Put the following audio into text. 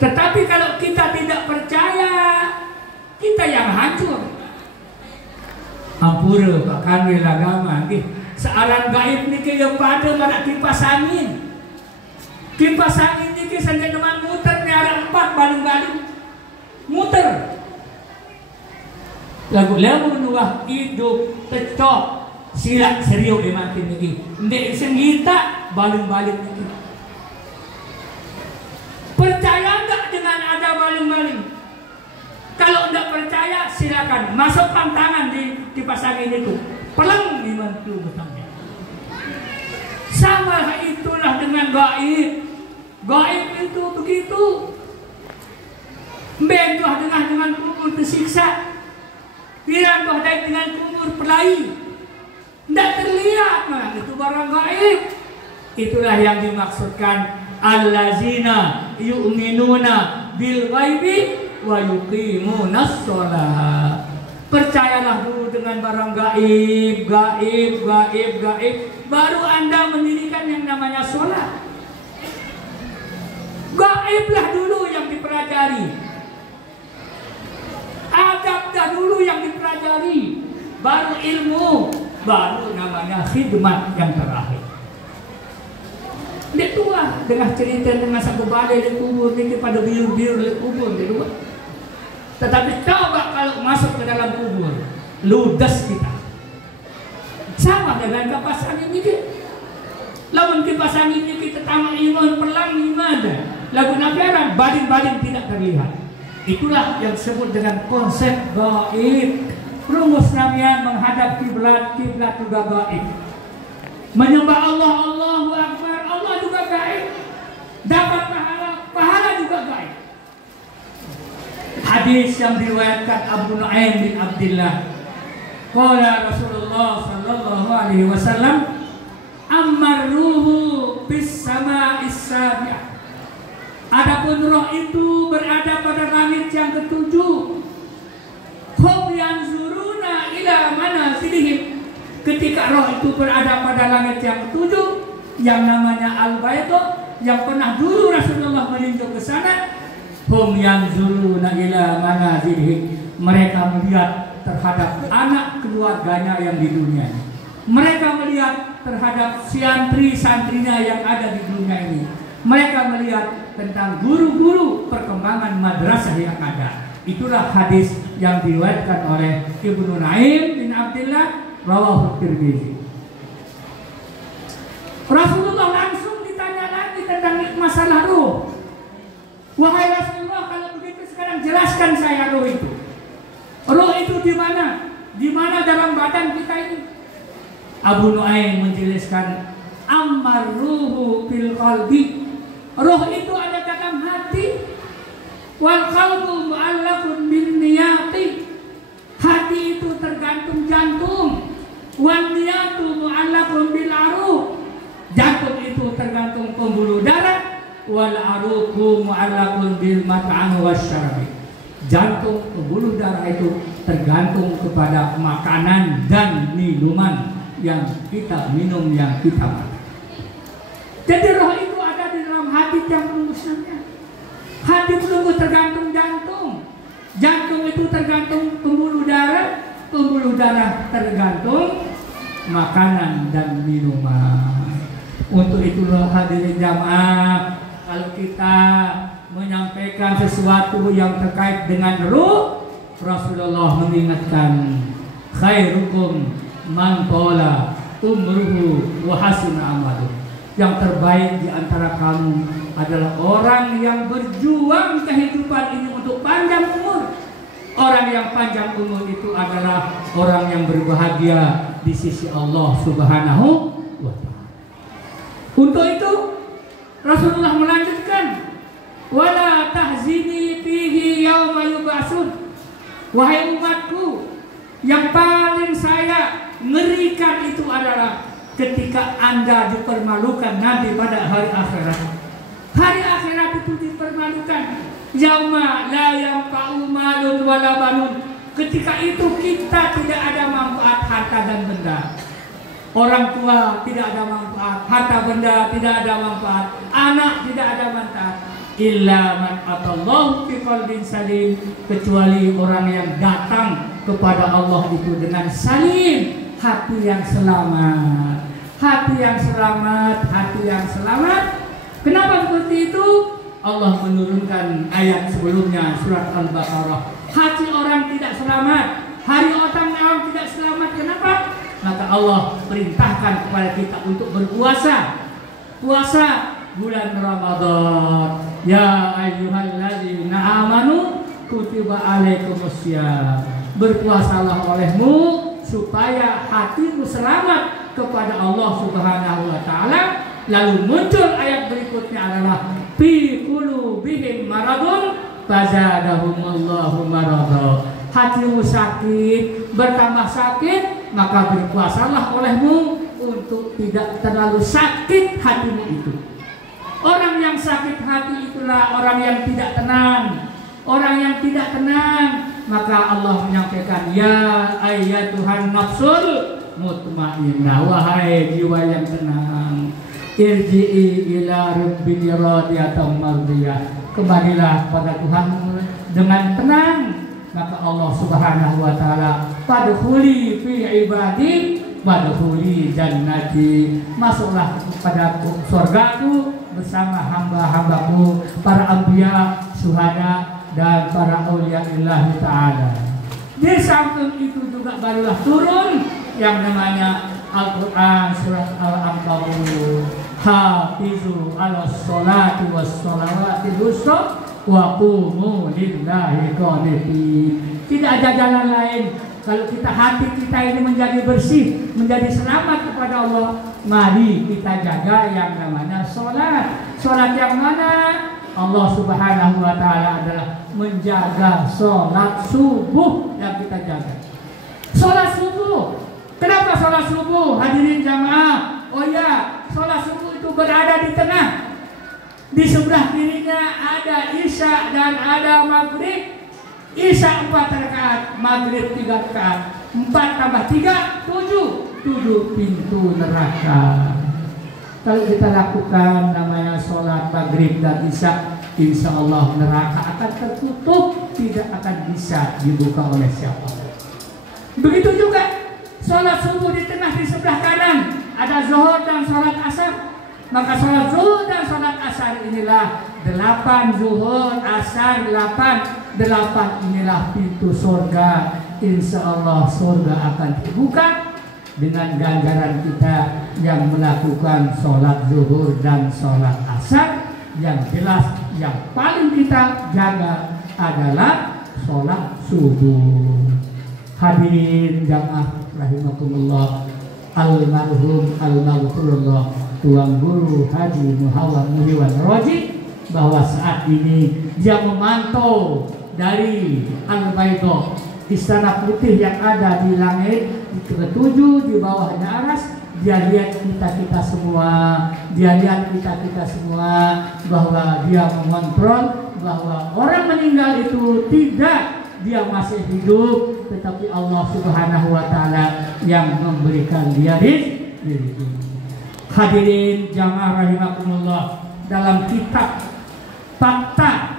Tetapi kalau kita tidak percaya, kita yang hancur. Ampura Pak Kanwil agama nggih. Searan gaib niki yang pada marak kipas angin. Kipas angin niki sanjang teman muter ni arah 4 baling-baling. Muter. Lagu lamun wah hidup cocok silak serius makin niki. Ndek senggita baling-baling niki. Percaya enggak dengan ada baling-baling? Kalau enggak percaya silakan masukkan tangan di kipas angin itu. Pelang dibantu betangnya. Sama itulah dengan gaib. Gaib itu begitu. Bentuh dengan kubur tersiksa. Piran dengan kubur pelai. Tidak terlihat mah itu barang gaib. Itulah yang dimaksudkan allazina yu'minuna bil ghaibi wa yuqimunas shalah. Percayalah dulu dengan barang gaib, baru Anda mendirikan yang namanya sholat. Gaiblah dulu yang dipelajari, adablah dulu yang dipelajari, baru ilmu, baru namanya khidmat yang terakhir. Dia tua dengan cerita dengan satu balai di kubur ini pada biur-biur di kubur di luar. Tetapi coba kalau masuk ke dalam kubur, ludes kita. Sama dengan kipas angin ini. Lawan kipas angin ini kita tamak iman pelang iman. Lagu nabiaran baling-baling tidak terlihat. Itulah yang disebut dengan konsep gaib. Rumus nabian menghadap kiblat juga gaib. Menyembah Allah, Allahu Akbar, Allah juga gaib. Dapat pahala juga gaib. Hadis yang diriwayatkan Abu Nu'aim bin Abdullah. Qala Rasulullah sallallahu alaihi wasallam, "Ammaruhu bis sama'is sabi'ah." Adapun roh itu berada pada langit yang ketujuh. Hum yanzuruna ila manazilihim. Ketika roh itu berada pada langit yang ketujuh, yang namanya Al-Baitah, yang pernah dulu Rasulullah meninjau ke sana, hum yanzuruna ila manazilihim. Mereka melihat terhadap anak keluarganya yang di dunia ini. Mereka melihat terhadap santri-santrinya yang ada di dunia ini. Mereka melihat tentang guru-guru perkembangan madrasah yang ada. Itulah hadis yang diriwayatkan oleh Ibnu Nu'aim bin Abdullah rawahu Tirmidzi. Rasulullah langsung ditanya lagi tentang masalah ruh. Wahai Rasulullah, kalau begitu sekarang jelaskan saya ruh itu. Ruh itu di mana? Di mana dalam badan kita ini? Abu Nu'aim menjelaskan, ammar ruhu fil qalbi. Ruh itu ada dalam hati. Wal qalbu mu'allaqun bin niyati. Hati itu tergantung jantung. Wan niyatu mu'allaqun bil aruh. Jantung itu tergantung pembuluh darah. Wal aruhu mu'allaqun bil mat'am wasyarabi. Jantung pembuluh darah itu tergantung kepada makanan dan minuman yang kita minum, yang kita makan. Jadi roh itu ada di dalam hati yang pengurusannya. Hati penunggu tergantung jantung. Jantung itu tergantung pembuluh darah tergantung makanan dan minuman. Untuk itulah hadirin jamaah, kalau kita menyampaikan sesuatu yang terkait dengan ruh, Rasulullah mengingatkan, khairukum man tala umruhu wa hasuna amaluh. Yang terbaik di antara kamu adalah orang yang berjuang kehidupan ini untuk panjang umur. Orang yang panjang umur itu adalah orang yang berbahagia di sisi Allah Subhanahu wa ta'ala. Untuk itu Rasulullah melanjutkan, wala tahzini fihi yauma yub'atsun. Wahai umatku, yang paling saya ngerikan itu adalah ketika Anda dipermalukan nanti pada hari akhirat. Hari akhirat itu dipermalukan. Yauma la yanfa'u malun wala banun. Ketika itu kita tidak ada manfaat harta dan benda. Orang tua tidak ada manfaat, harta benda tidak ada manfaat, anak tidak ada manfaat. illa man atallahu biqalbin salim, kecuali orang yang datang kepada Allah itu dengan salim, hati yang selamat, hati yang selamat, hati yang selamat. Kenapa seperti itu? Allah menurunkan ayat sebelumnya surat Al-Baqarah. Hati orang tidak selamat, hari orang tidak selamat. Kenapa? Maka Allah perintahkan kepada kita untuk berpuasa. Puasa bulan Ramadan. Ya ayyuhalladzina amanu kutiba alaikumussyam. Berpuasalah olehmu supaya hatimu selamat kepada Allah Subhanahu wa taala. Lalu muncul ayat berikutnya adalah fi qulubihim maradun fazadahumullahu marada. Hatimu sakit, bertambah sakit, maka berpuasalah olehmu untuk tidak terlalu sakit hatimu itu. Orang yang sakit hati itulah orang yang tidak tenang. Orang yang tidak tenang, maka Allah menyampaikan, ya ayyatuhan nafsul mutmainnah, wahai jiwa yang tenang, irji'i ila rabbiki radiyatan mardiyah, kembalilah pada Tuhanmu dengan tenang. Maka Allah Subhanahu wa taala, fadkhuli fi ibadi wadkhuli jannati, masuklah kepada surgaku bersama hamba-hambaku para anbiya, syuhada dan para auliyaillah taala. Di samping itu juga barulah turun yang namanya Al-Qur'an surat Al-Ankabut, hafizu 'alas sholati was sholawati wusta wa qumu lillahi qanitin. Tidak ada jalan lain. Kalau hati kita ini menjadi bersih, menjadi selamat kepada Allah, mari kita jaga yang namanya sholat. Sholat yang mana? Allah Subhanahu wa taala adalah menjaga sholat subuh yang kita jaga. Sholat subuh. Kenapa sholat subuh? Hadirin jamaah. Oh ya, sholat subuh itu berada di tengah. Di sebelah kirinya ada Isya dan ada Maghrib. Isya 4 rakaat, Maghrib 3 rakaat. 4 tambah 3, 7 pintu neraka. Kalau kita lakukan namanya sholat Maghrib dan Isya, insya Allah neraka akan tertutup, tidak akan bisa dibuka oleh siapa. Begitu juga sholat subuh di tengah, di sebelah kanan ada zuhur dan sholat asar. Maka sholat zuhur dan sholat asar inilah 8 zuhur, asar 8 inilah pintu surga. Insya Allah surga akan dibuka dengan ganjaran kita yang melakukan sholat zuhur dan sholat asar. Yang jelas yang paling kita jaga adalah sholat subuh. Hadirin jamaah rahimakumullah, almarhum almarhumullah Tuan Guru Haji Muhammad Muhyiddin Raji, bahwa saat ini dia memantau dari Al-Baidhah, istana putih yang ada di langit ketujuh, di bawahnya aras. Dia lihat kita semua, bahwa dia mengontrol bahwa orang meninggal itu tidak, dia masih hidup, tetapi Allah Subhanahu wa taala yang memberikan dia rezeki. Hadirin jamaah rahimakumullah, dalam kitab Fakta